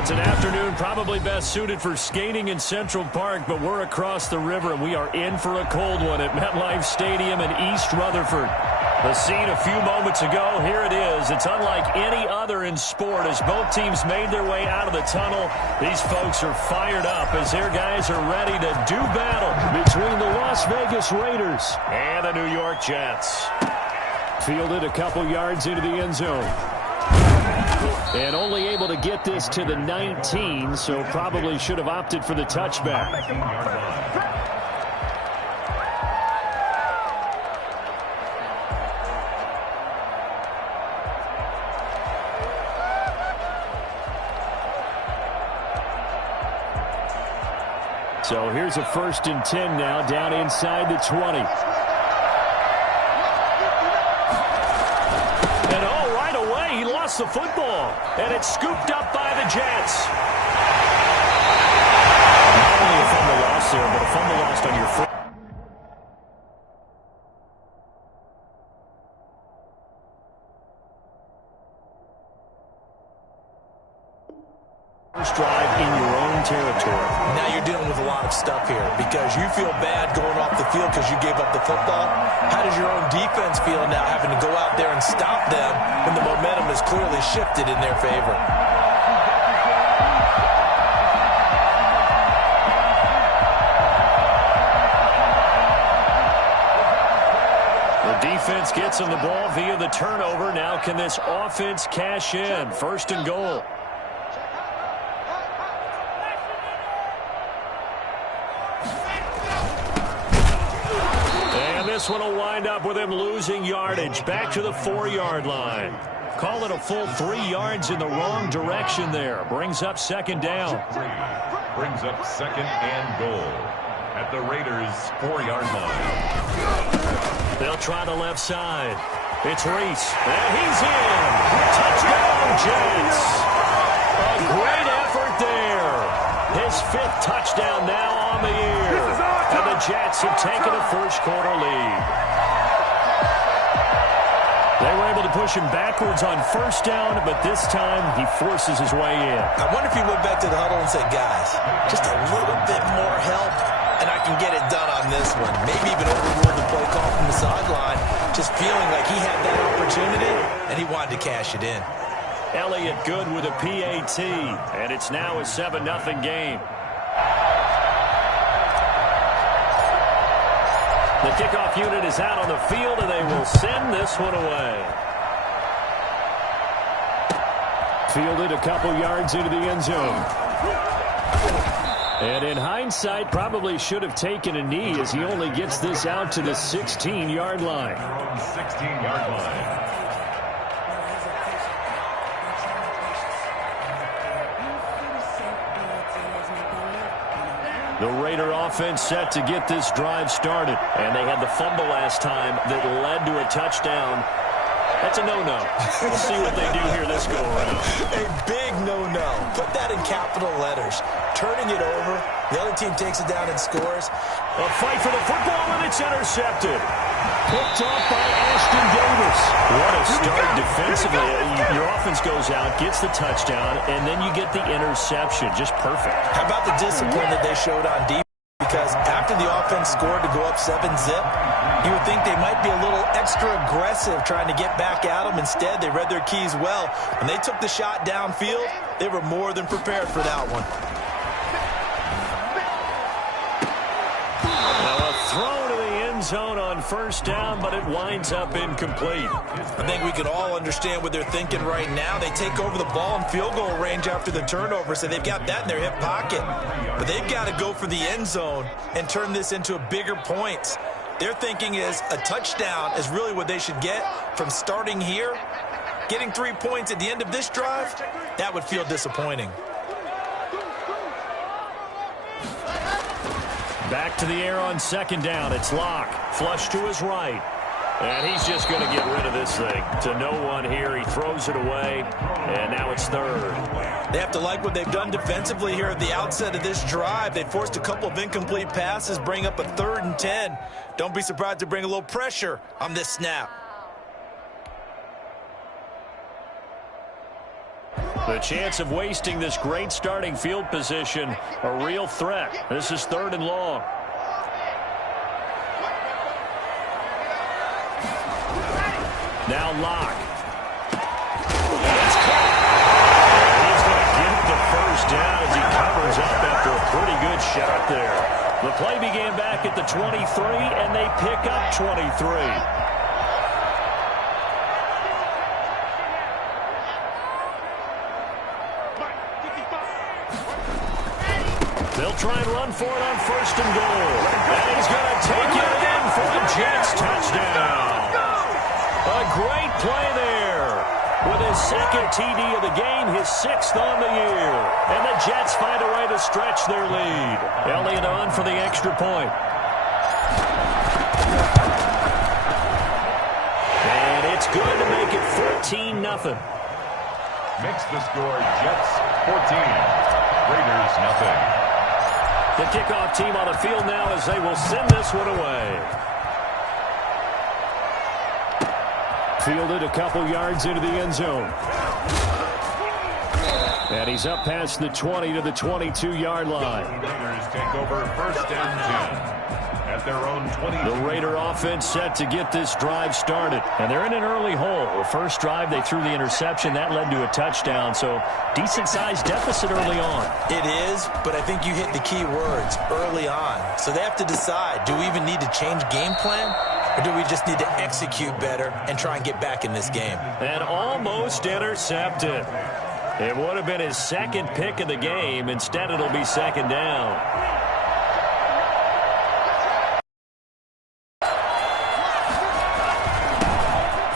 It's an afternoon probably best suited for skating in Central Park, but we're across the river, and we are in for a cold one at MetLife Stadium in East Rutherford. The scene a few moments ago, here it is. It's unlike any other in sport as both teams made their way out of the tunnel. These folks are fired up as their guys are ready to do battle between the Las Vegas Raiders and the New York Jets. Fielded a couple yards into the end zone. And only able to get this to the 19, so probably should have opted for the touchback. So here's a 1st and 10 now, down inside the 20. And oh, right away, he lost the football. And it's scooped up by the Jets. Not only a fumble loss there, but a fumble lost on your foot. First drive in your own territory. Now you're dealing with a lot of stuff here because you feel bad going off the field because you gave up the football. How does your own defense feel now having to go out there and stop them when the momentum is clearly shifted in their favor? The defense gets him the ball via the turnover. Now can this offense cash in? 1st and goal. This one will wind up with him losing yardage back to the 4-yard line. Call it a full 3 yards in the wrong direction there. Brings up 2nd down. Brings up 2nd and goal at the Raiders' 4-yard line. They'll try the left side. It's Reese. And he's in. Touchdown, Jets. A great effort there. His 5th touchdown now on the year. And the Jets have taken a first-quarter lead. They were able to push him backwards on 1st down, but this time he forces his way in. I wonder if he went back to the huddle and said, guys, just a little bit more help, and I can get it done on this one. Maybe even overrule the play call from the sideline, just feeling like he had that opportunity, and he wanted to cash it in. Elliott Good with a PAT, and it's now a 7-0 game. The kickoff unit is out on the field, and they will send this one away. Fielded a couple yards into the end zone. And in hindsight, probably should have taken a knee as he only gets this out to the 16-yard line. 16-yard line. The Raider offense set to get this drive started. And they had the fumble last time that led to a touchdown. That's a no-no. We'll see what they do here this go-around. A big no-no. Put that in capital letters. Turning it over. The other team takes it down and scores. A fight for the football, and it's intercepted. Picked off by Ashton Davis. What a start defensively. Your offense goes out, gets the touchdown, and then you get the interception. Just perfect. How about the discipline that they showed on defense? Because after the offense scored to go up 7-zip, you would think they might be a little extra aggressive trying to get back at them. Instead, they read their keys well. When they took the shot downfield, they were more than prepared for that one. Throw to the end zone on 1st down, but it winds up incomplete. I think we can all understand what they're thinking right now. They take over the ball in field goal range after the turnover, so they've got that in their hip pocket. But they've got to go for the end zone and turn this into a bigger points. Their thinking is a touchdown is really what they should get from starting here. Getting 3 points at the end of this drive, that would feel disappointing. Back to the air on 2nd down. It's Locke. Flush to his right. And he's just going to get rid of this thing. To no one here. He throws it away. And now it's 3rd. They have to like what they've done defensively here at the outset of this drive. They forced a couple of incomplete passes, bring up a 3rd and 10. Don't be surprised to bring a little pressure on this snap. The chance of wasting this great starting field position, a real threat. This is 3rd and long. Now Locke. That's caught. He's going to get the first down as he covers up after a pretty good shot there. The play began back at the 23, and they pick up 23. They'll try and run for it on 1st and goal. And he's going to take it in for a Jets touchdown. A great play there. With his 2nd TD of the game, his 6th on the year. And the Jets find a way to stretch their lead. Elliott on for the extra point. And it's good to make it 14-0. Makes the score Jets 14, Raiders nothing. The kickoff team on the field now as they will send this one away. Fielded a couple yards into the end zone. And he's up past the 20 to the 22-yard line. Raiders take over 1st and 10 at their own 20. The Raider offense set to get this drive started. And they're in an early hole. The first drive, they threw the interception. That led to a touchdown. So decent-sized deficit early on. It is, but I think you hit the key words, early on. So they have to decide, do we even need to change game plan? Or do we just need to execute better and try and get back in this game? And almost intercepted. It would have been his 2nd pick of the game. Instead, it'll be 2nd down.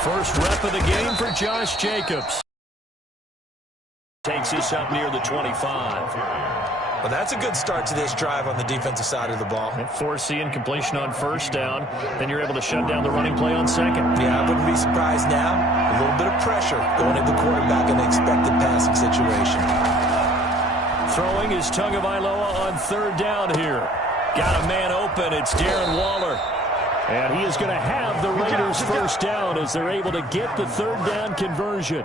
First rep of the game for Josh Jacobs. Takes this up near the 25. Well, that's a good start to this drive on the defensive side of the ball. And forcing completion on 1st down. Then you're able to shut down the running play on 2nd. Yeah, I wouldn't be surprised now. A little bit of pressure going at the quarterback in an expected passing situation. Throwing is Tagovailoa on 3rd down here. Got a man open. It's Darren Waller. And he is going to have the Raiders' 1st down as they're able to get the 3rd down conversion.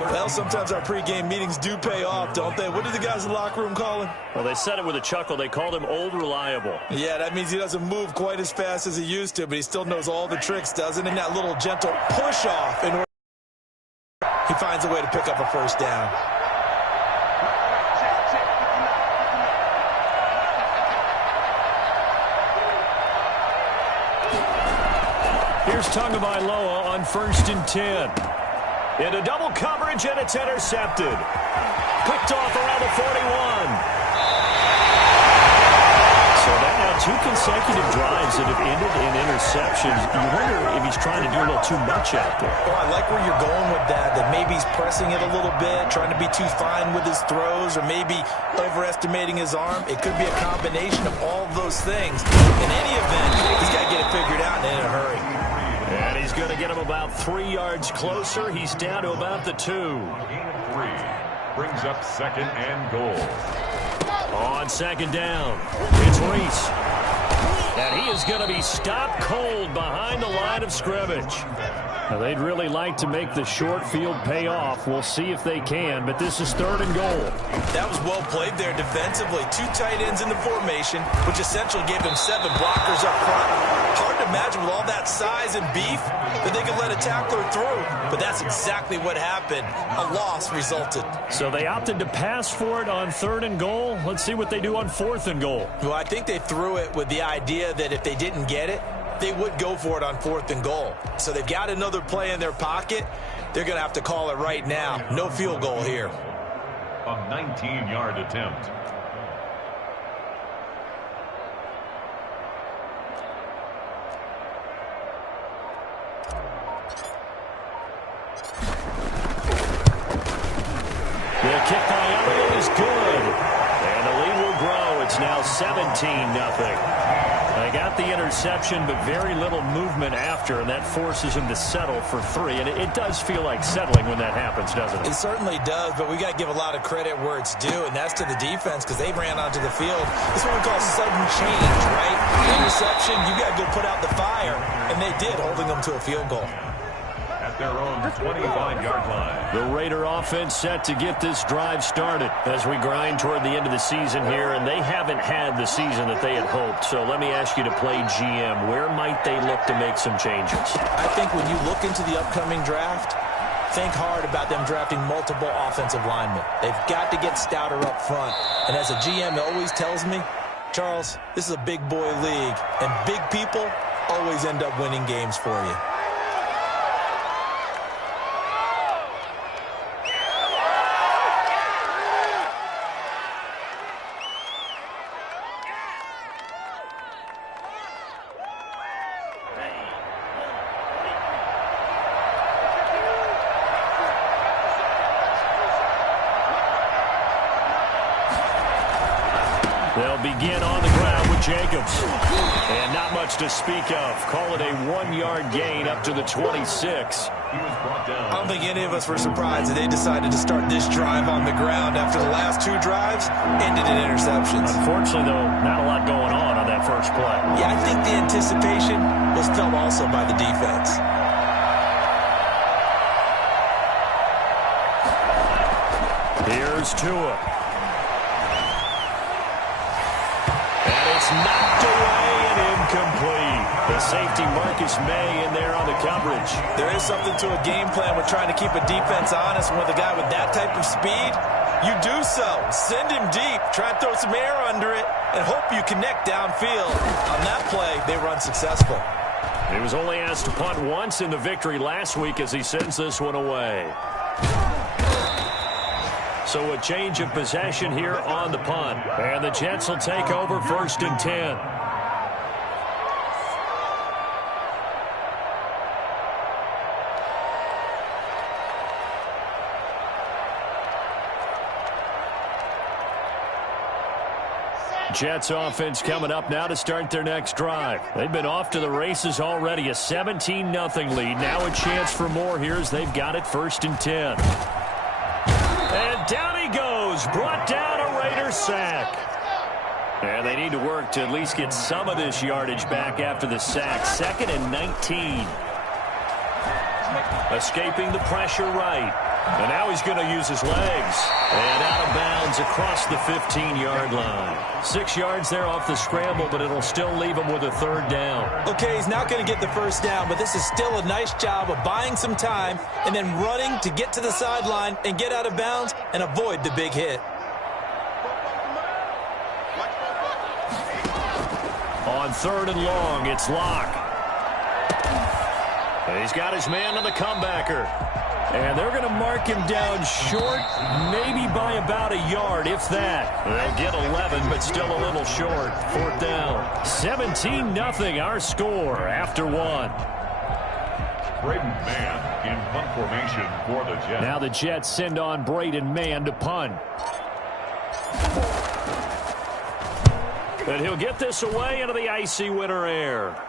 Well, sometimes our pregame meetings do pay off, don't they? What do the guys in the locker room call him? Well, they said it with a chuckle. They called him Old Reliable. Yeah, that means he doesn't move quite as fast as he used to, but he still knows all the tricks, doesn't he? And that little gentle push-off in order he finds a way to pick up a 1st down. Here's Tagovailoa on 1st and 10. Into double coverage, and it's intercepted. Picked off around the 41. So that now 2 consecutive drives that have ended in interceptions. You wonder if he's trying to do a little too much out there. Oh, I like where you're going with that maybe he's pressing it a little bit, trying to be too fine with his throws, or maybe overestimating his arm. It could be a combination of all of those things. In any event, he's got to get it figured out and in a hurry. And he's going to get him about 3 yards closer. He's down to about the 2. Gain of 3 brings up 2nd and goal. On 2nd down, it's Reese. And he is going to be stopped cold behind the line of scrimmage. Now, they'd really like to make the short field pay off. We'll see if they can, but this is 3rd and goal. That was well played there defensively. 2 tight ends in the formation, which essentially gave him 7 blockers up front. Hard to imagine with all that size and beef that they could let a tackler through, but that's exactly what happened. A loss resulted. So they opted to pass for it on 3rd and goal. Let's see what they do on 4th and goal. Well, I think they threw it with the idea that if they didn't get it, they would go for it on 4th and goal. So they've got another play in their pocket. They're going to have to call it right now. No field goal here. A 19-yard attempt. The kick by Elliott is good. And the lead will grow. It's now 17-0. They got the interception, but very little movement after, and that forces him to settle for 3. And it does feel like settling when that happens, doesn't it? It certainly does, but we got to give a lot of credit where it's due, and that's to the defense because they ran onto the field. This is what we call sudden change, right? Interception, you got to go put out the fire, and they did, holding them to a field goal. At their own 25-yard line. The Raider offense set to get this drive started as we grind toward the end of the season here, and they haven't had the season that they had hoped. So let me ask you to play GM. Where might they look to make some changes? I think when you look into the upcoming draft, think hard about them drafting multiple offensive linemen. They've got to get stouter up front. And as a GM, it always tells me, Charles, this is a big boy league, and big people always end up winning games for you. They'll begin on the ground with Jacobs. And not much to speak of. Call it a 1-yard gain up to the 26. I don't think any of us were surprised that they decided to start this drive on the ground after the last 2 drives ended in interceptions. Unfortunately, though, not a lot going on that first play. Yeah, I think the anticipation was felt also by the defense. Here's Tua. Knocked away and incomplete. The safety Marcus May in there on the coverage. There is something to a game plan with trying to keep a defense honest. With a guy with that type of speed, you do so. Send him deep, try and throw some air under it, and hope you connect downfield. On that play, they were unsuccessful. He was only asked to punt once in the victory last week as he sends this one away. So a change of possession here on the punt. And the Jets will take over 1st and 10. Jets offense coming up now to start their next drive. They've been off to the races already. A 17-0 lead. Now a chance for more here as they've got it 1st and 10. And down he goes, brought down a Raider sack. And they need to work to at least get some of this yardage back after the sack. 2nd and 19. Escaping the pressure right. And now he's going to use his legs. And out of bounds across the 15-yard line. 6 yards there off the scramble, but it'll still leave him with a 3rd down. Okay, he's not going to get the 1st down, but this is still a nice job of buying some time and then running to get to the sideline and get out of bounds and avoid the big hit. On 3rd and long, it's Locke. And he's got his man on the comebacker. And they're going to mark him down short, maybe by about a yard, if that. They'll get 11, but still a little short. 4th down. 17-0 our score after 1. Braden Mann in punt formation for the Jets. Now the Jets send on Braden Mann to punt. And he'll get this away into the icy winter air.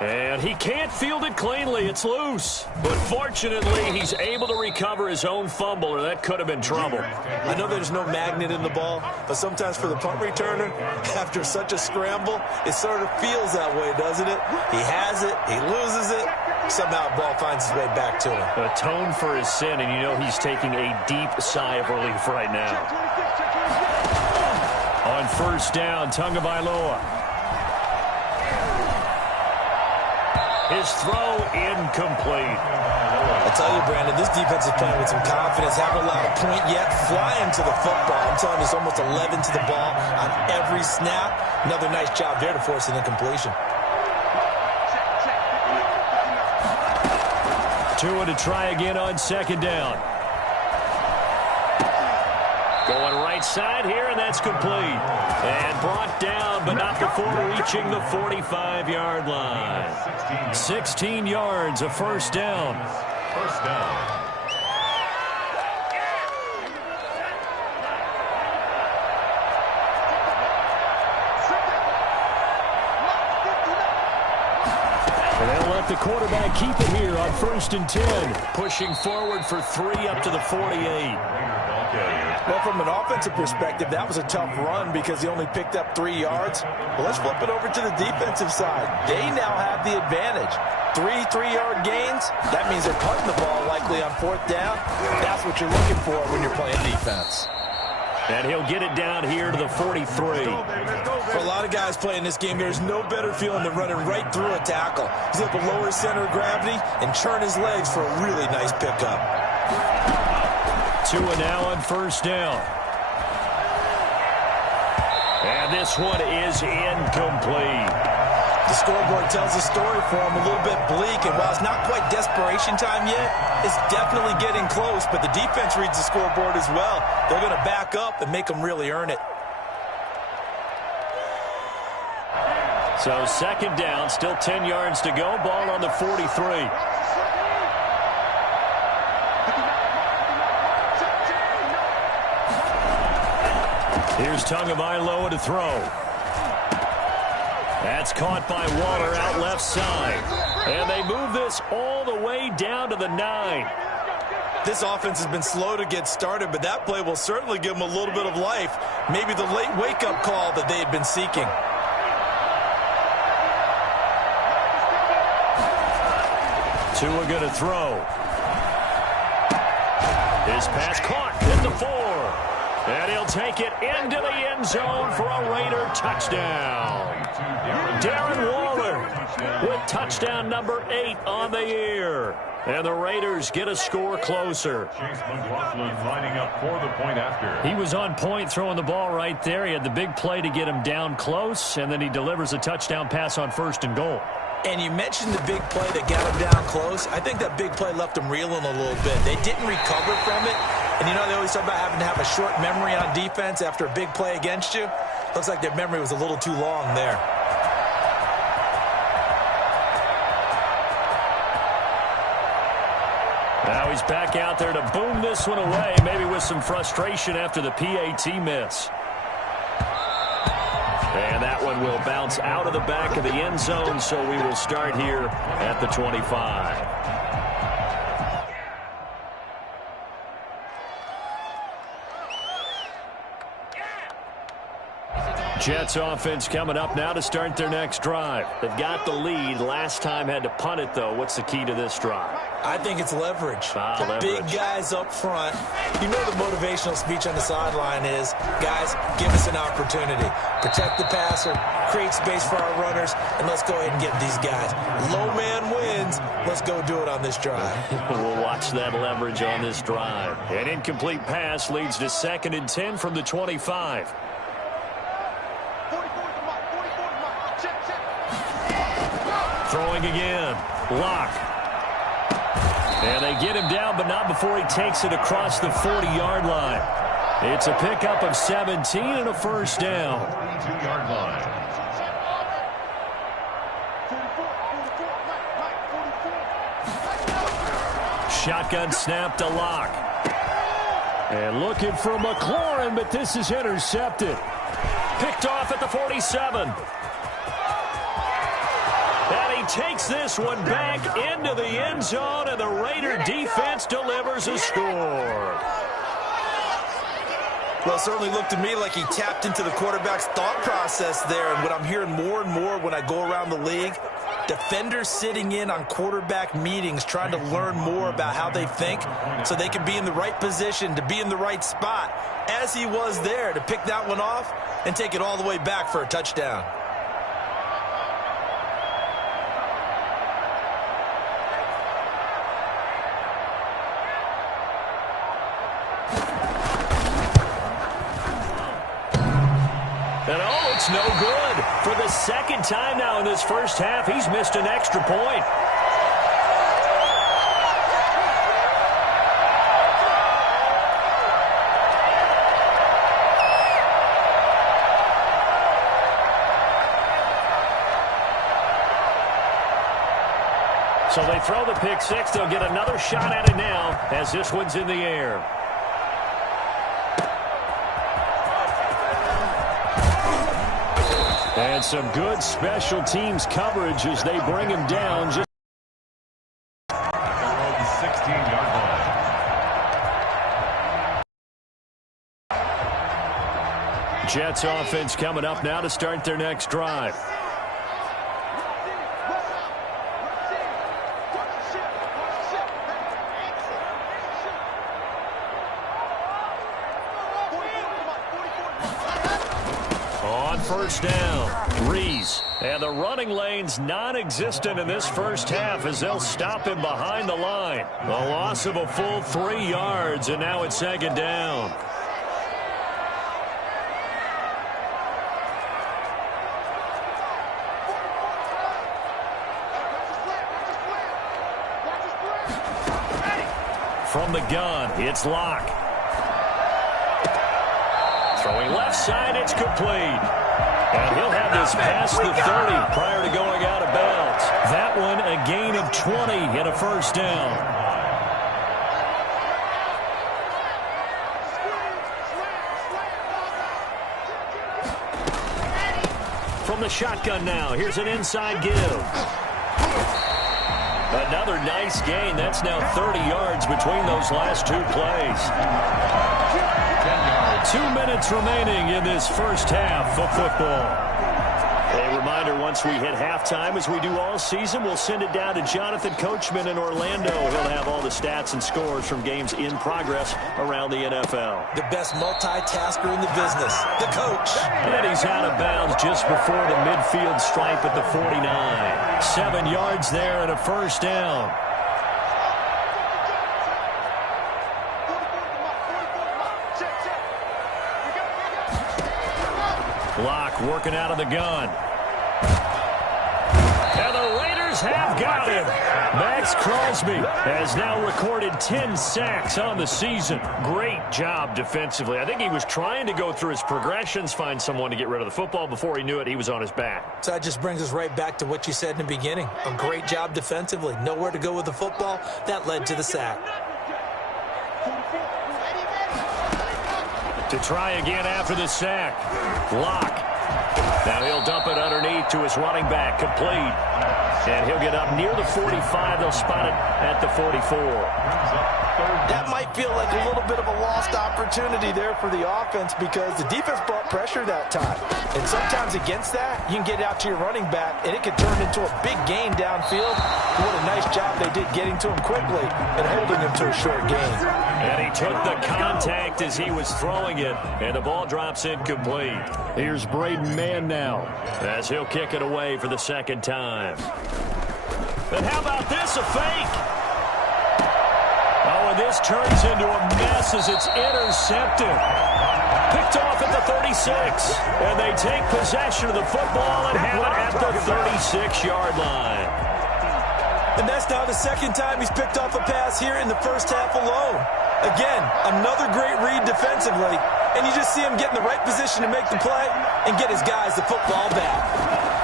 And he can't field it cleanly. It's loose. But fortunately, he's able to recover his own fumble, or that could have been trouble. I know there's no magnet in the ball, but sometimes for the punt returner, after such a scramble, it sort of feels that way, doesn't it? He has it, he loses it, somehow the ball finds its way back to him. Atone for his sin, and you know he's taking a deep sigh of relief right now. On 1st down, Tagovailoa. His throw incomplete. I tell you, Brandon, this defense is playing with some confidence. Haven't allowed a point yet. Flying to the football. I'm telling you, it's almost 11 to the ball on every snap. Another nice job there to force an incompletion. Tua to try again on 2nd down. Going right side here, and that's complete. And brought down, but not before reaching the 45-yard line. 16 yards, a 1st down. 1st down. And they'll let the quarterback keep it here on 1st and 10. Pushing forward for 3 up to the 48. Well, from an offensive perspective, that was a tough run because he only picked up 3 yards. Well, let's flip it over to the defensive side. They now have the advantage. 3 3-yard gains, that means they're punting the ball likely on 4th down. That's what you're looking for when you're playing defense. And he'll get it down here to the 43. For a lot of guys playing this game, there's no better feeling than running right through a tackle. He's able to lower his center of gravity and turn his legs for a really nice pickup. Tua now on 1st down. And this one is incomplete. The scoreboard tells a story for him, a little bit bleak, and while it's not quite desperation time yet, it's definitely getting close, but the defense reads the scoreboard as well. They're going to back up and make them really earn it. So 2nd down, still 10 yards to go, ball on the 43. Here's Tagovailoa to throw. That's caught by Waller out left side. And they move this all the way down to the 9. This offense has been slow to get started, but that play will certainly give them a little bit of life. Maybe the late wake-up call that they had been seeking. Tua going to throw. His pass caught at the 4. And he'll take it into the end zone for a Raider touchdown. Darren Waller with touchdown number 8 on the year. And the Raiders get a score closer. Chase McLaughlin lining up for the point after. He was on point throwing the ball right there. He had the big play to get him down close, and then he delivers a touchdown pass on 1st and goal. And you mentioned the big play that got him down close. I think that big play left him reeling a little bit. They didn't recover from it. And you know, they always talk about having to have a short memory on defense after a big play against you. Looks like their memory was a little too long there. Now he's back out there to boom this one away, maybe with some frustration after the PAT miss. And that one will bounce out of the back of the end zone, so we will start here at the 25. Jets offense coming up now to start their next drive. They've got the lead. Last time had to punt it, though. What's the key to this drive? I think it's leverage. The leverage. Big guys up front. You know the motivational speech on the sideline is, guys, give us an opportunity. Protect the passer, create space for our runners, and let's go ahead and get these guys. Low man wins. Let's go do it on this drive. We'll watch that leverage on this drive. An incomplete pass leads to 2nd and 10 from the 25. Throwing again. Lock. And they get him down, but not before he takes it across the 40-yard line. It's a pickup of 17 and a 1st down. 42-yard line. Shotgun snap to Lock. And looking for McLaurin, but this is intercepted. Picked off at the 47. And he takes this one back into the end zone, and the Raider defense delivers a score. Well, it certainly looked to me like he tapped into the quarterback's thought process there. And what I'm hearing more and more when I go around the league, defenders sitting in on quarterback meetings trying to learn more about how they think so they can be in the right position to be in the right spot, as he was there to pick that one off and take it all the way back for a touchdown. And oh, it's no good. For the 2nd time now in this first half, he's missed an extra point. So they throw the pick 6. They'll get another shot at it now as this one's in the air. And some good special teams coverage as they bring him down. Just 16-yard line. Jets offense coming up now to start their next drive. first down. Reese. And the running lane's non-existent in this first half as they'll stop him behind the line. A loss of a full 3 yards, and now it's second down. From the gun, it's Locke. Throwing left side, it's complete. And he'll have this past the 30 prior to going out of bounds. That one a gain of 20 and a first down. From the shotgun now, here's an inside give. Another nice gain. That's now 30 yards between those last 2 plays. 2 minutes remaining in this first half of football. A reminder, once we hit halftime, as we do all season, we'll send it down to Jonathan Coachman in Orlando. He'll have all the stats and scores from games in progress around the NFL. The best multitasker in the business, the coach. And he's out of bounds just before the midfield stripe at the 49. 7 yards there and a first down. Locke working out of the gun. And the Raiders have got him. Max Crosby has now recorded 10 sacks on the season. Great job defensively. I think he was trying to go through his progressions, find someone to get rid of the football. Before he knew it, he was on his back. So that just brings us right back to what you said in the beginning. A great job defensively. Nowhere to go with the football. That led to the sack. To try again after the sack. Locke. Now he'll dump it underneath to his running back. Complete. And he'll get up near the 45. They'll spot it at the 44. That might feel like a little bit of a lost opportunity there for the offense because the defense brought pressure that time. And sometimes against that, you can get out to your running back, and it can turn into a big gain downfield. What a nice job they did getting to him quickly and holding him to a short gain. And he took the contact as he was throwing it, and the ball drops incomplete. Here's Braden Mann now as he'll kick it away for the second time. And how about this, a fake? Oh, and this turns into a mess as it's intercepted. Picked off at the 36, and they take possession of the football and have it at the 36-yard line. And that's now the second time he's picked off a pass here in the first half alone. Again, another great read defensively, and you just see him get in the right position to make the play and get his guys the football back.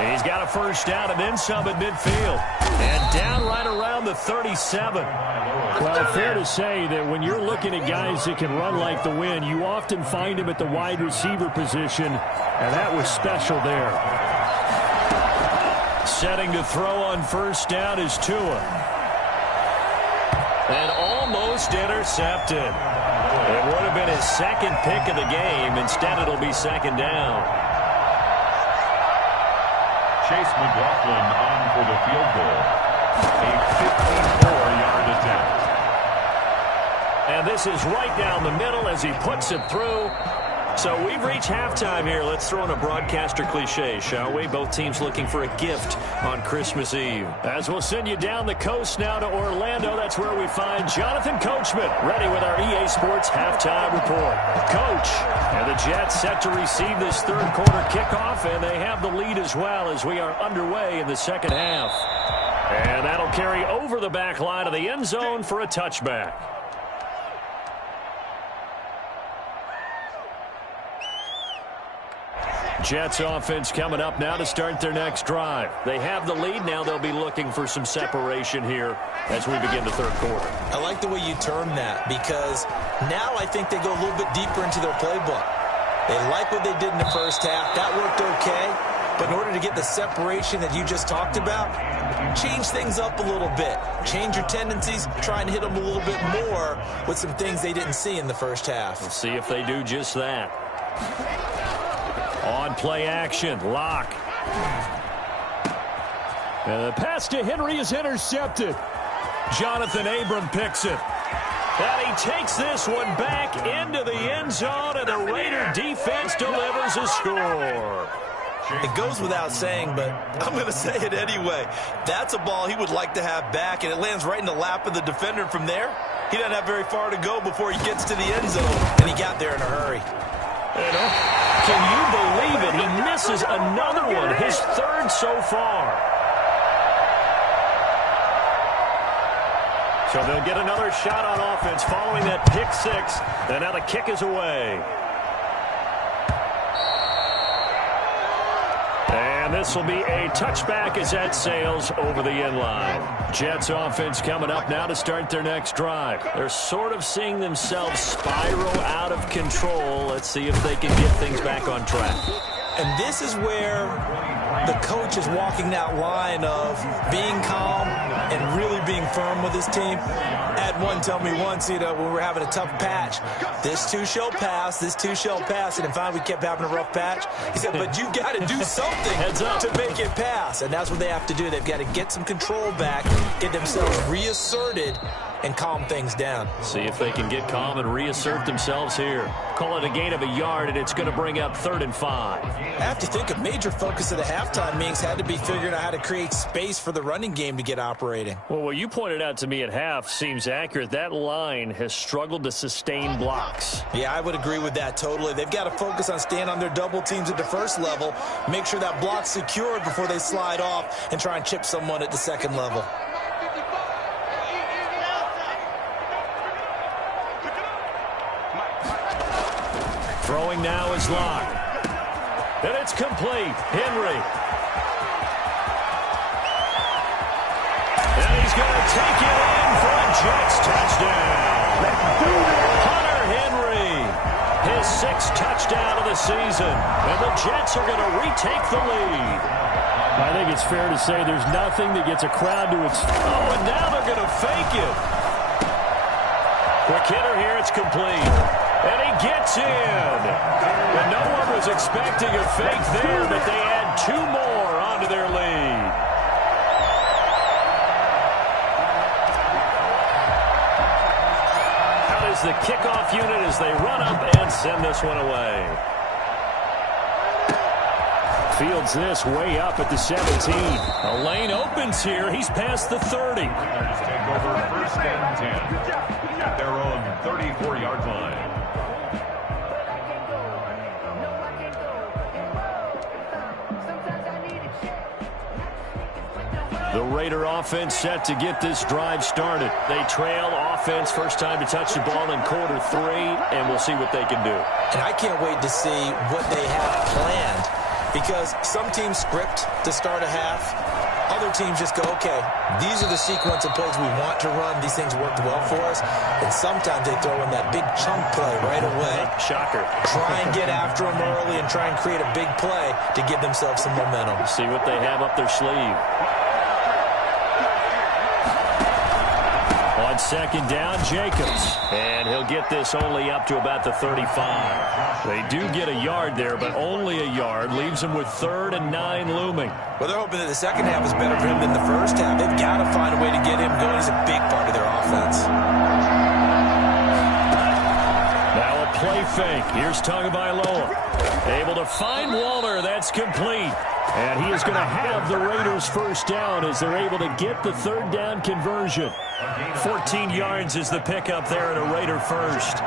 He's got a first down and then some at midfield. And down right around the 37. Well, fair to say that when you're looking at guys that can run like the wind, you often find him at the wide receiver position, and that was special there. Setting to throw on first down is Tua. And almost intercepted. It would have been his second pick of the game. Instead, it'll be second down. Chase McLaughlin on for the field goal. A 54-yard attempt. And this is right down the middle as he puts it through. So we've reached halftime here. Let's throw in a broadcaster cliche, shall we? Both teams looking for a gift on Christmas Eve. As we'll send you down the coast now to Orlando, that's where we find Jonathan Coachman, ready with our EA Sports halftime report. Coach, and the Jets set to receive this third quarter kickoff, and they have the lead as well as we are underway in the second half. And that'll carry over the back line of the end zone for a touchback. Jets offense coming up now to start their next drive. They have the lead. Now they'll be looking for some separation here as we begin the third quarter. I like the way you term that because now I think they go a little bit deeper into their playbook. They like what they did in the first half. That worked okay. But in order to get the separation that you just talked about, change things up a little bit. Change your tendencies. Try and hit them a little bit more with some things they didn't see in the first half. We'll see if they do just that. On play action, Locke. And the pass to Henry is intercepted. Jonathan Abram picks it. And he takes this one back into the end zone, and the Raider defense delivers a score. It goes without saying, but I'm going to say it anyway. That's a ball he would like to have back, and it lands right in the lap of the defender. From there, he doesn't have very far to go before he gets to the end zone, and he got there in a hurry. Can you believe it? He misses another one, his third so far. So they'll get another shot on offense following that pick six, and now the kick is away. And this will be a touchback as that sails over the end line. Jets offense coming up now to start their next drive. They're sort of seeing themselves spiral out of control. Let's see if they can get things back on track. And this is where the coach is walking that line of being calm and really being firm with his team. Had one tell me once, when we were having a tough patch, this too shall pass, this too shall pass. And finally we kept having a rough patch. He said, but you got to do something to make it pass. And that's what they have to do. They've got to get some control back, get themselves reasserted, and calm things down. See if they can get calm and reassert themselves here. Call it a gain of a yard, and it's going to bring up 3rd and 5. I have to think a major focus of the halftime meetings had to be figuring out how to create space for the running game to get operating. Well, what you pointed out to me at half seems accurate. That line has struggled to sustain blocks. Yeah, I would agree with that totally. They've got to focus on staying on their double teams at the first level, make sure that block's secured before they slide off and try and chip someone at the second level. Throwing now is Locke. And it's complete. Henry. And he's going to take it in for a Jets touchdown. Hunter Henry, his 6th touchdown of the season. And the Jets are going to retake the lead. I think it's fair to say there's nothing that gets a crowd to its... Oh, and now they're going to fake it. Quick hitter here, it's complete. And he gets in. And no one was expecting a fake there, but they add 2 more onto their lead. How does the kickoff unit as they run up and send this one away? Fields this way up at the 17. A lane opens here. He's past the 30. Take over 1st and 10 at their own 34-yard line. The Raider offense set to get this drive started. They trail offense, first time to touch the ball in quarter 3, and we'll see what they can do. And I can't wait to see what they have planned, because some teams script to start a half. Other teams just go, okay, these are the sequence of plays we want to run. These things worked well for us. And sometimes they throw in that big chunk play right away. Shocker. Try and get after them early and try and create a big play to give themselves some momentum. See what they have up their sleeve. On 2nd down, Jacobs. And he'll get this only up to about the 35. They do get a yard there, but only a yard. Leaves him with 3rd and 9 looming. Well, they're hoping that the second half is better for him than the first half. They've got to find a way to get him going. He's a big part of their offense. Now a play fake. Here's Tagovailoa. Able to find Waller. That's complete. And he is going to have the Raiders' first down as they're able to get the 3rd down conversion. 14 yards is the pickup there at a Raider first.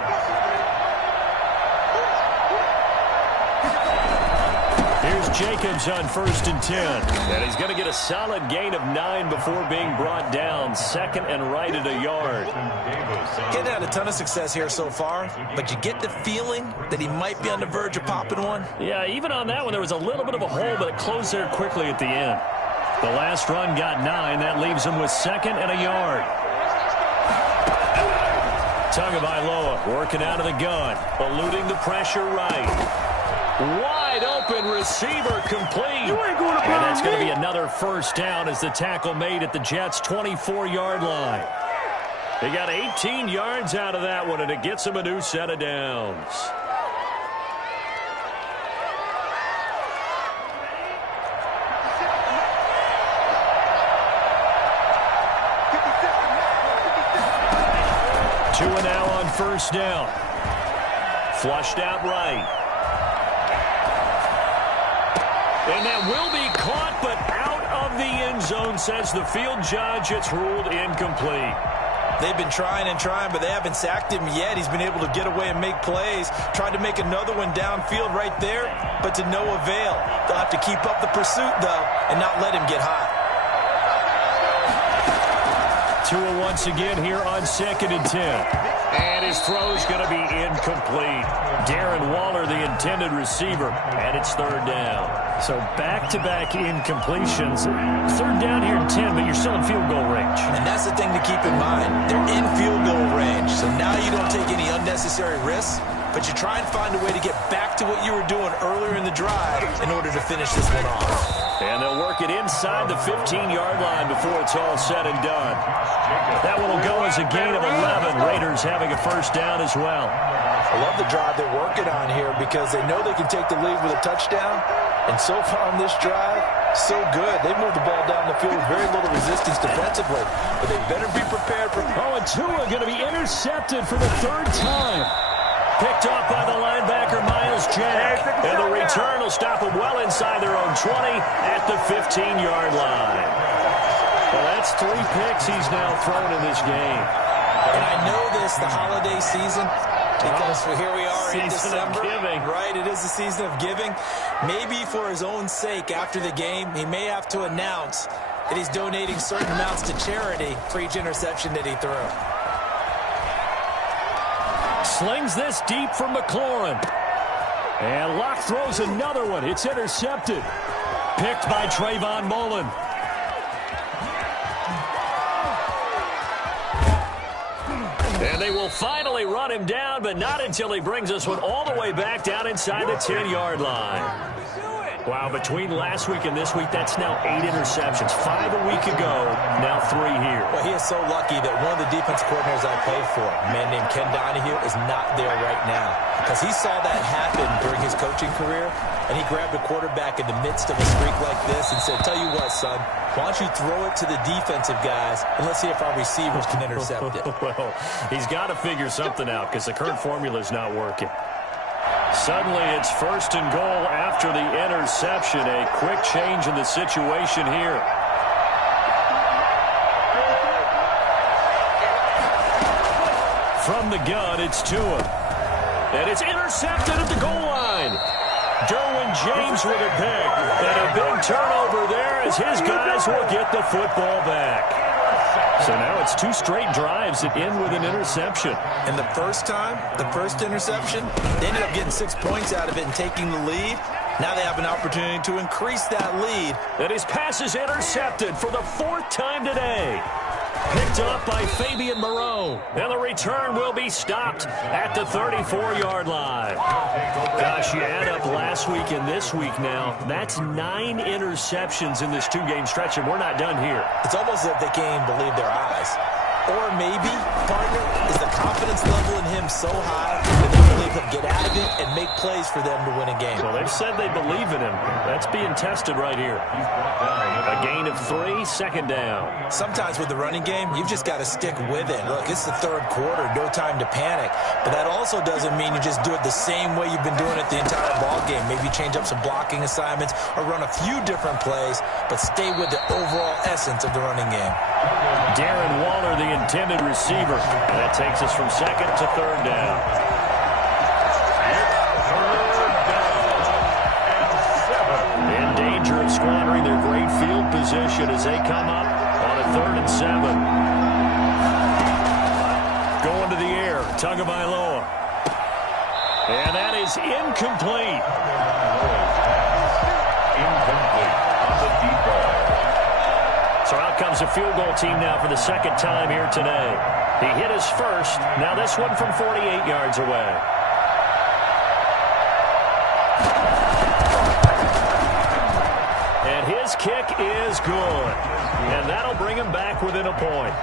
Here's Jacobs on 1st and 10. And he's going to get a solid gain of 9 before being brought down. 2nd and right at a yard. Getting had a ton of success here so far, but you get the feeling that he might be on the verge of popping one. Yeah, even on that one, there was a little bit of a hole, but it closed there quickly at the end. The last run got 9. That leaves him with 2nd and a yard. Tagovailoa working out of the gun, eluding the pressure right. Wide open receiver complete. And that's going to be another first down as the tackle made at the Jets' 24-yard line. They got 18 yards out of that one, and it gets them a new set of downs. first down. Flushed out right. And that will be caught, but out of the end zone, says the field judge. It's ruled incomplete. They've been trying and trying, but they haven't sacked him yet. He's been able to get away and make plays. Tried to make another one downfield right there, but to no avail. They'll have to keep up the pursuit, though, and not let him get hot. Tua once again here on 2nd and 10. And his throw is going to be incomplete. Darren Waller, the intended receiver, and it's 3rd down. So back-to-back incompletions. 3rd down here in 10, but you're still in field goal range. And that's the thing to keep in mind. They're in field goal range, so now you don't take any unnecessary risks, but you try and find a way to get back to what you were doing earlier in the drive in order to finish this one off. And they'll work it inside the 15-yard line before it's all said and done. That one will go as a gain of 11. Raiders having a first down as well. I love the drive they're working on here because they know they can take the lead with a touchdown. And so far on this drive, so good. They moved the ball down the field with very little resistance defensively. But they better be prepared for... Oh, and Tua going to be intercepted for the 3rd time. Picked off by the linebacker, Myles Jack. And the return will stop them well inside their own 20 at the 15-yard line. Well, that's 3 picks he's now thrown in this game. And I know this, the holiday season, because here we are in December. Right, it is the season of giving. Maybe for his own sake, after the game, he may have to announce that he's donating certain amounts to charity for each interception that he threw. Slings this deep from McLaurin. And Locke throws another one. It's intercepted. Picked by Trayvon Mullen. And they will finally run him down, but not until he brings us one all the way back down inside the 10-yard line. Wow, between last week and this week, that's now 8 interceptions. 5 a week ago, now 3 here. Well, he is so lucky that one of the defense coordinators I played for, a man named Ken Donahue, is not there right now. Because he saw that happen during his coaching career, and he grabbed a quarterback in the midst of a streak like this and said, tell you what, son, why don't you throw it to the defensive guys, and let's see if our receivers can intercept it. Well, he's got to figure something out because the current formula is not working. Suddenly, it's 1st and goal after the interception. A quick change in the situation here. From the gun, it's Tua. And it's intercepted at the goal line. Derwin James with a pick. And a big turnover there as his guys will get the football back. So now it's 2 straight drives that end with an interception. And the first time, the first interception, they ended up getting 6 points out of it and taking the lead. Now they have an opportunity to increase that lead. And his pass is intercepted for the 4th time today. Picked up by Fabian Moreau. And the return will be stopped at the 34-yard line. Gosh, you add up last week and this week now. That's 9 interceptions in this 2-game stretch, and we're not done here. It's almost as if they can't even believe their eyes. Or maybe, partner, is the confidence level in him so high that they believe he'll get out of it and make plays for them to win a game. Well, they've said they believe in him. That's being tested right here. A gain of 3, 2nd down. Sometimes with the running game, you've just got to stick with it. Look, it's the 3rd quarter, no time to panic. But that also doesn't mean you just do it the same way you've been doing it the entire ball game. Maybe change up some blocking assignments or run a few different plays, but stay with the overall essence of the running game. Darren Waller, the intended receiver. And that takes us from 2nd to 3rd down. In danger of squandering their great field position as they come up on a 3rd and 7. Going to the air, Tagovailoa. And that is incomplete. Incomplete on the deep ball. So out comes a field goal team now for the 2nd time here today. He hit his first. Now this one from 48 yards away. And his kick is good. And that'll bring him back within a point.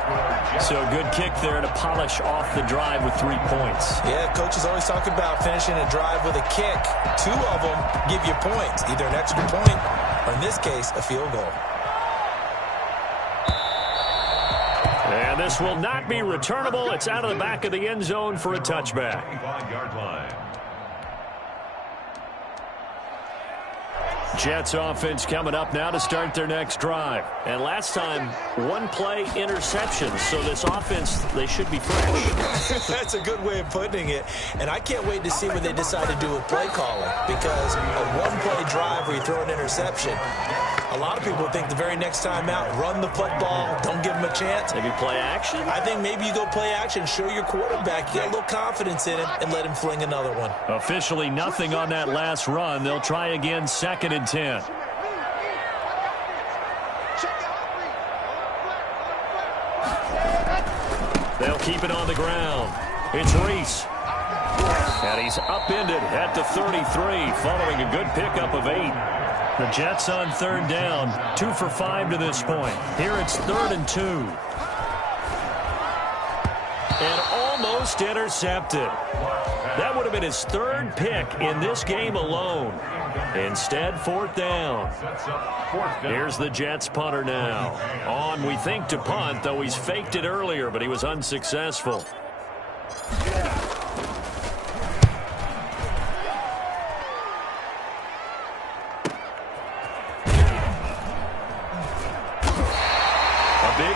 So good kick there to polish off the drive with 3 points. Yeah, coaches always talk about finishing a drive with a kick. 2 of them give you points, either an extra point or, in this case, a field goal. And this will not be returnable. It's out of the back of the end zone for a touchback. 25-yard line. Jets offense coming up now to start their next drive. And last time, one-play interception. So this offense, they should be fresh. That's a good way of putting it. And I can't wait to see what they decide to do with play calling. Because a one-play drive where you throw an interception, a lot of people think the very next time out, run the football, don't give them a chance. Maybe play action? I think maybe you go play action, show your quarterback you got a little confidence in him, and let him fling another one. Officially nothing on that last run. They'll try again, 2nd and 10. They'll keep it on the ground. It's Reese. And he's upended at the 33 following a good pickup of 8. The Jets on 3rd down, 2 for 5 to this point. Here it's 3rd and 2. And almost intercepted. That would have been his 3rd pick in this game alone. Instead, 4th down. Here's the Jets punter now. On, we think, to punt, though he's faked it earlier, but he was unsuccessful.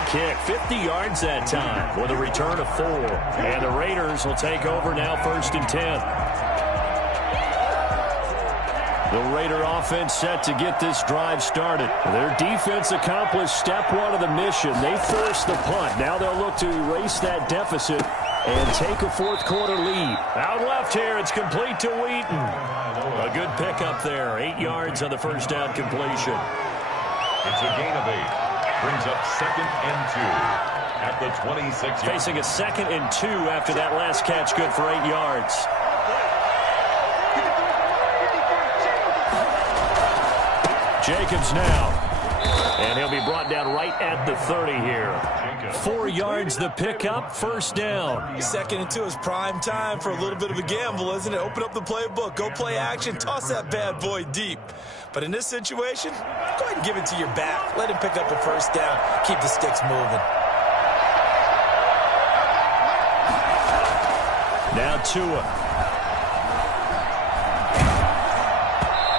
Kick, 50 yards that time with a return of 4. And the Raiders will take over now 1st and 10. The Raider offense set to get this drive started. Their defense accomplished step 1 of the mission. They forced the punt. Now they'll look to erase that deficit and take a 4th quarter lead. Out left here, it's complete to Wheaton. A good pickup there, 8 yards on the 1st down completion. It's a gain of 8. Brings up 2nd and 2 at the 26. Facing a 2nd and 2 after that last catch, good for 8 yards. Jacobs now. And he'll be brought down right at the 30 here. 4 yards the pickup, 1st down. 2nd and 2 is prime time for a little bit of a gamble, isn't it? Open up the playbook, go play action, toss that bad boy deep. But in this situation, go ahead and give it to your back. Let him pick up a 1st down. Keep the sticks moving. Now Tua.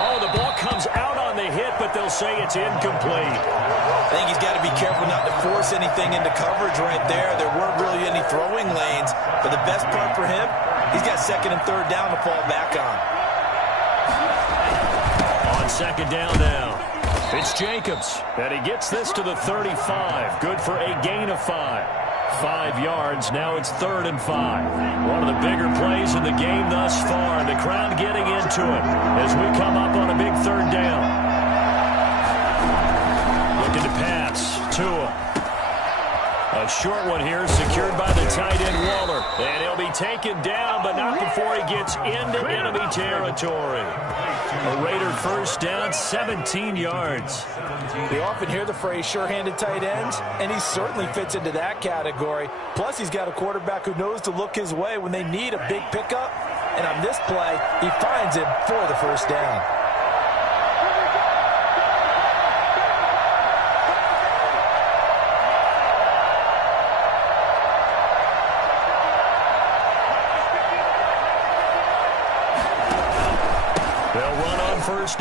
Oh, the ball comes out on the hit, but they'll say it's incomplete. I think he's got to be careful not to force anything into coverage right there. There weren't really any throwing lanes. But the best part for him, he's got 2nd and 3rd down to fall back on. 2nd down now. It's Jacobs, and he gets this to the 35. Good for a gain of 5. 5 yards. Now it's 3rd and 5. One of the bigger plays in the game thus far. The crowd getting into it as we come up on a big 3rd down. Looking to pass. Tua. A short one here, secured by the tight end Waller. And he'll be taken down, but not before he gets into enemy territory. A Raider 1st down, 17 yards. We often hear the phrase sure-handed tight ends, and he certainly fits into that category. Plus, he's got a quarterback who knows to look his way when they need a big pickup. And on this play, he finds him for the 1st down.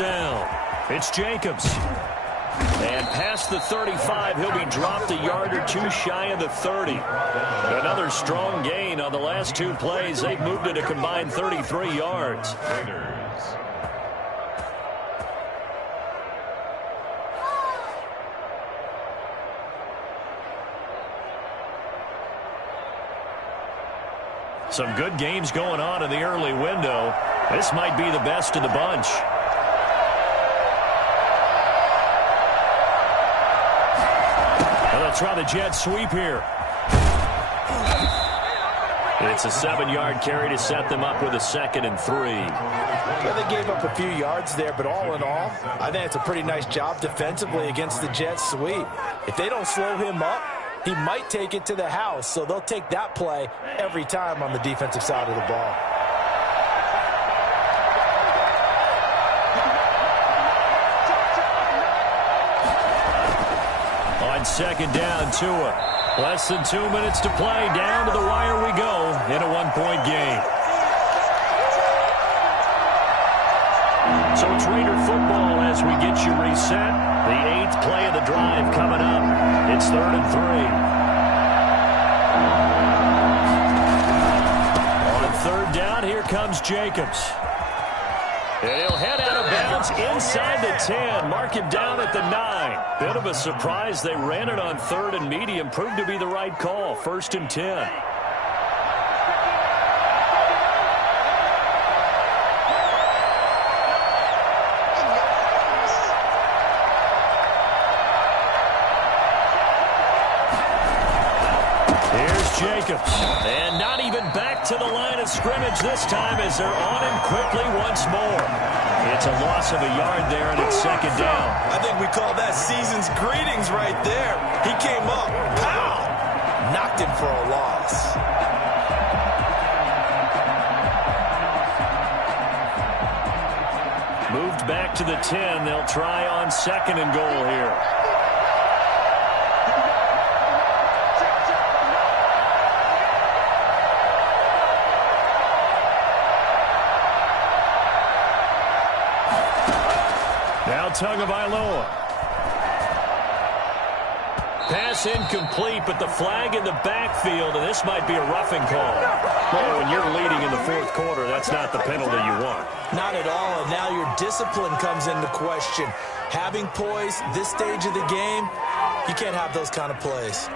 Down. It's Jacobs. And past the 35, he'll be dropped a yard or 2 shy of the 30. Another strong gain on the last 2 plays. They've moved it a combined 33 yards. Some good games going on in the early window. This might be the best of the bunch. Try the jet sweep here. It's a 7-yard carry to set them up with a 2nd and 3. Well, they gave up a few yards there, but all in all, I think it's a pretty nice job defensively against the jet sweep. If they don't slow him up, he might take it to the house, so they'll take that play every time on the defensive side of the ball. On 2nd down, Tua. Less than 2 minutes to play. Down to the wire we go in a one-point game. So it's Raider football as we get you reset. The 8th play of the drive coming up. It's 3rd and 3. On 3rd down, here comes Jacobs. And he'll head out of bounds inside the 10. Mark him down at the 9. Bit of a surprise. They ran it on 3rd and medium. Proved to be the right call. 1st and 10. Jacobs, and not even back to the line of scrimmage this time as they're on him quickly once more. It's a loss of a yard there, and it's 2nd down. I think we call that season's greetings right there. He came up, pow, knocked him for a loss. Moved back to the 10. They'll try on 2nd and goal here. Tagovailoa. Pass incomplete, but the flag in the backfield, and this might be a roughing call. Well, when you're leading in the 4th quarter, that's not the penalty you want. Not at all, and now your discipline comes into question. Having poise this stage of the game, you can't have those kind of plays.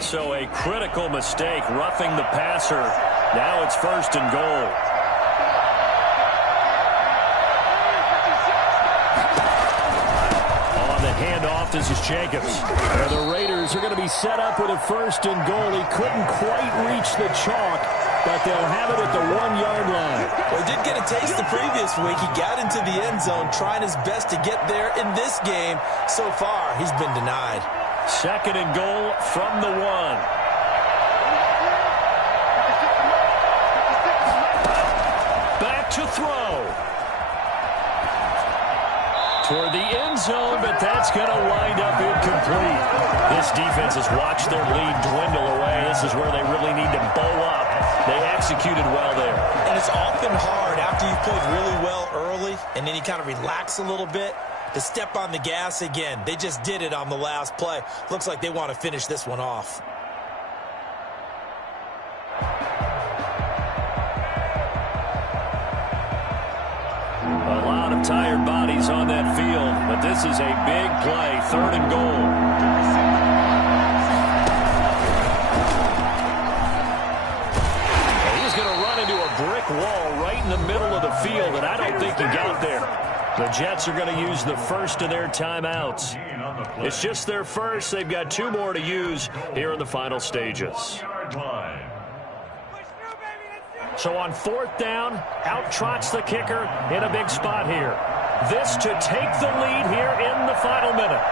So a critical mistake, roughing the passer. Now it's 1st and goal. On the handoff, this is Jacobs. And the Raiders are going to be set up with a 1st and goal. He couldn't quite reach the chalk, but they'll have it at the 1-yard line. Well, he did get a taste the previous week. He got into the end zone, trying his best to get there in this game. So far, he's been denied. 2nd and goal from the 1. Back to throw. Toward the end zone, but that's going to wind up incomplete. This defense has watched their lead dwindle away. This is where they really need to bow up. They executed well there. And it's often hard after you've played really well early, and then you kind of relax a little bit, to step on the gas again. They just did it on the last play. Looks like they want to finish this one off. A lot of tired bodies on that field, but this is a big play. 3rd and goal. And he's going to run into a brick wall right in the middle of the field, and I don't think he got there. The Jets are going to use the first of their timeouts. It's just their first. They've got 2 more to use here in the final stages. So on 4th down, out trots the kicker in a big spot here. This to take the lead here in the final minute.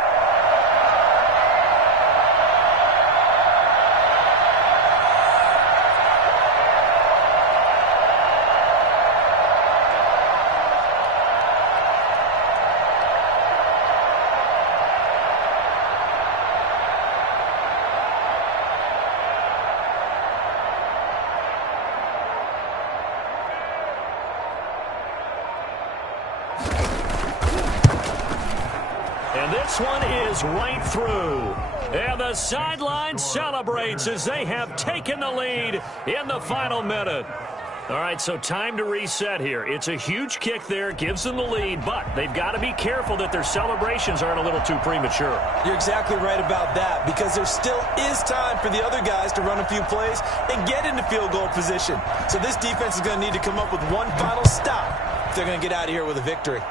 This one is right through. And the sideline celebrates as they have taken the lead in the final minute. All right, so time to reset here. It's a huge kick there, gives them the lead, but they've got to be careful that their celebrations aren't a little too premature. You're exactly right about that, because there still is time for the other guys to run a few plays and get into field goal position. So this defense is going to need to come up with one final stop if they're going to get out of here with a victory.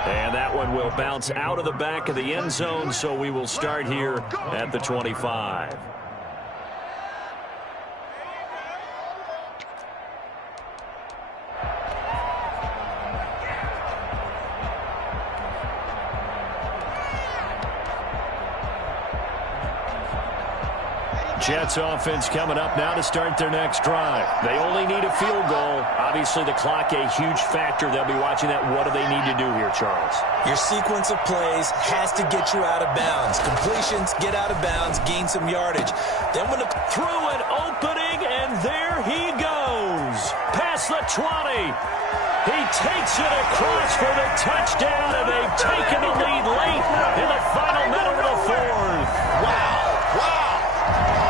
And that one will bounce out of the back of the end zone, so we will start here at the 25. Jets offense coming up now to start their next drive. They only need a field goal. Obviously, the clock a huge factor. They'll be watching that. What do they need to do here, Charles? Your sequence of plays has to get you out of bounds. Completions, get out of bounds, gain some yardage. Then when through an opening, and there he goes. Past the 20. He takes it across for the touchdown, and they've taken the lead late in the final minute of the fourth. Wow.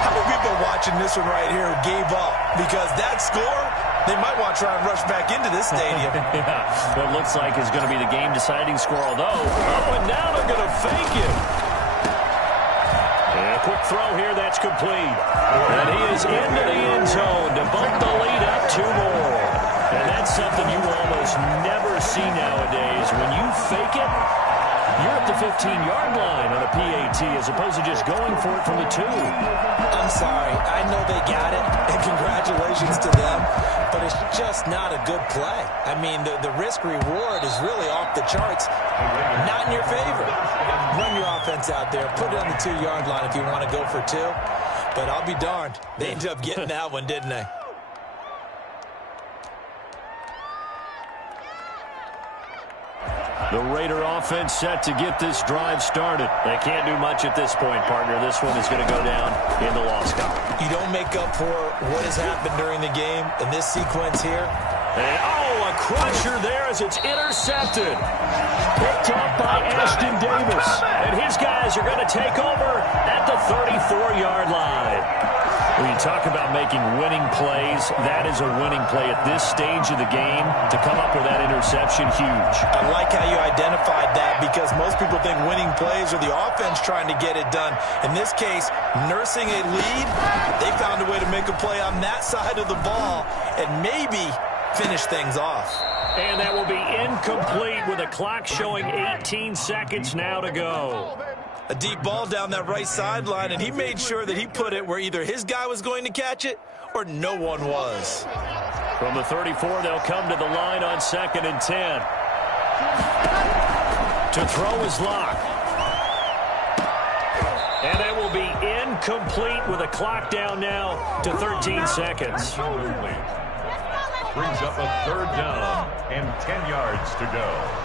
How many people are watching this one right here who gave up? Because that score, they might want to try and rush back into this stadium. Yeah, what looks like is going to be the game-deciding score, although, and now they're going to fake it. And a quick throw here, that's complete. And he is into the end zone to bump the lead up 2 more. And that's something you almost never see nowadays. When you fake it, you're at the 15-yard line on a PAT as opposed to just going for it from the 2. I'm sorry. I know they got it, and congratulations to them, but it's just not a good play. I mean, the risk-reward is really off the charts, not in your favor. Run your offense out there. Put it on the 2-yard line if you want to go for 2. But I'll be darned. They ended up getting that one, didn't they? The Raider offense set to get this drive started. They can't do much at this point, partner. This one is going to go down in the loss column. You don't make up for what has happened during the game in this sequence here. And, a crusher there as it's intercepted. Picked up by Ashton Davis. And his guys are going to take over at the 34-yard line. When you talk about making winning plays, that is a winning play at this stage of the game. To come up with that interception, huge. I like how you identified that because most people think winning plays are the offense trying to get it done. In this case, nursing a lead, they found a way to make a play on that side of the ball and maybe finish things off. And that will be incomplete with a clock showing 18 seconds now to go. A deep ball down that right sideline, and he made sure that he put it where either his guy was going to catch it or no one was. From the 34, they'll come to the line on 2nd and 10. To throw is Locke. And that will be incomplete with a clock down now to 13 seconds. Brings up a 3rd down and 10 yards to go.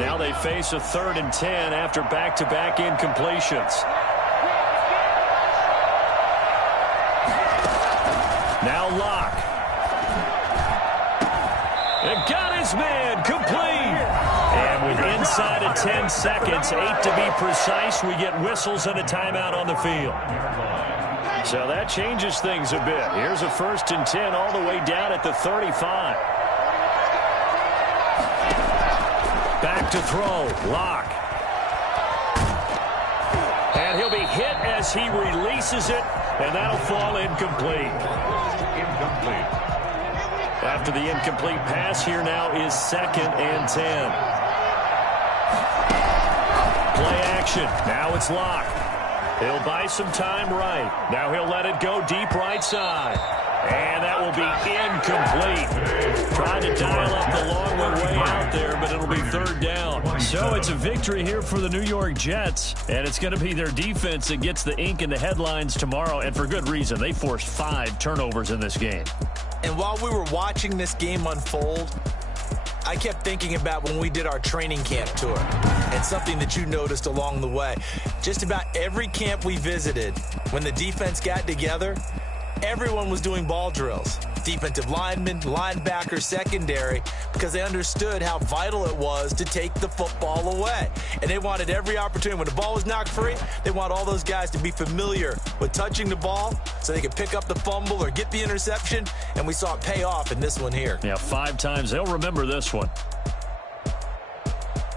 Now they face a 3rd and 10 after back-to-back incompletions. Now Locke. And got his man complete. And with inside of 10 seconds, 8 to be precise, we get whistles and a timeout on the field. So that changes things a bit. Here's a 1st and 10 all the way down at the 35. Back to throw, Locke. And he'll be hit as he releases it, and that'll fall incomplete. Incomplete. After the incomplete pass, here now is 2nd and 10. Play action. Now it's Locke. He'll buy some time right. Now he'll let it go deep right side. And that will be incomplete. Trying to dial up the long way out there, but it'll be 3rd down. So it's a victory here for the New York Jets, and it's going to be their defense that gets the ink in the headlines tomorrow, and for good reason. They forced 5 turnovers in this game. And while we were watching this game unfold, I kept thinking about when we did our training camp tour and something that you noticed along the way. Just about every camp we visited, when the defense got together, everyone was doing ball drills. Defensive linemen, linebackers, secondary, because they understood how vital it was to take the football away. And they wanted every opportunity. When the ball was knocked free, they want all those guys to be familiar with touching the ball so they could pick up the fumble or get the interception. And we saw it pay off in this one here. Yeah, 5 times. They'll remember this one.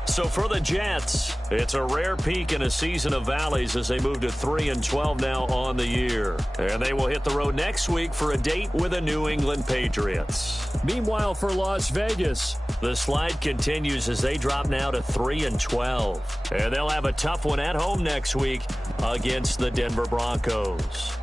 So for the Jets, it's a rare peak in a season of valleys as they move to 3-12 now on the year. And they will hit the road next week for a date with the New England Patriots. Meanwhile, for Las Vegas, the slide continues as they drop now to 3-12. And they'll have a tough one at home next week against the Denver Broncos.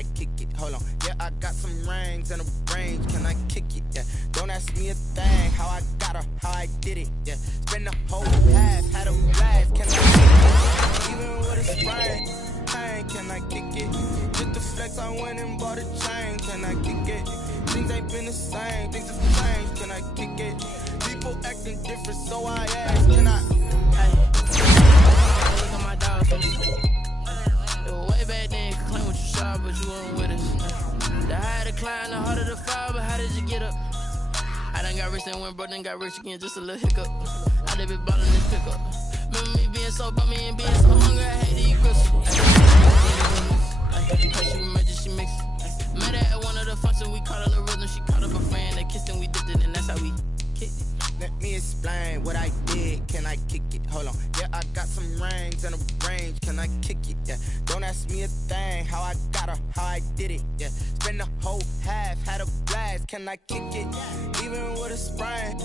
I kick it? Hold on. Yeah, I got some rings and a range. Can I kick it? Yeah. Don't ask me a thing. How I got her, how I did it. Yeah. Spend the whole half, had a blast. Can I kick it? Even with a sprain. Hey, can I kick it? Just the flex, I went and bought a chain. Can I kick it? Things ain't been the same. Things have changed. Can I kick it? People acting different, so I ask. Can I? Hey. Look at my dogs. Way back then, you could claim what you saw, but you weren't with us. The higher the climb, the harder the fall, but how did you get up? I done got rich and went broke, then got rich again, just a little hiccup. I done been ballin' this pickup. Remember me being so bummy and being so hungry, I hate to eat crystals. She remember she mixed. Met her at one of the functions, we caught her the rhythm. She caught up a friend, they kissed and we dipped it, and that's how we kicked it. Let me explain what I did. Can I kick it? Hold on. Yeah, I got some rings and a range. Can I kick it? Yeah. Don't ask me a thing. How I got her, how I did it. Yeah. Spend the whole half, had a blast. Can I kick it? Even with a sprain.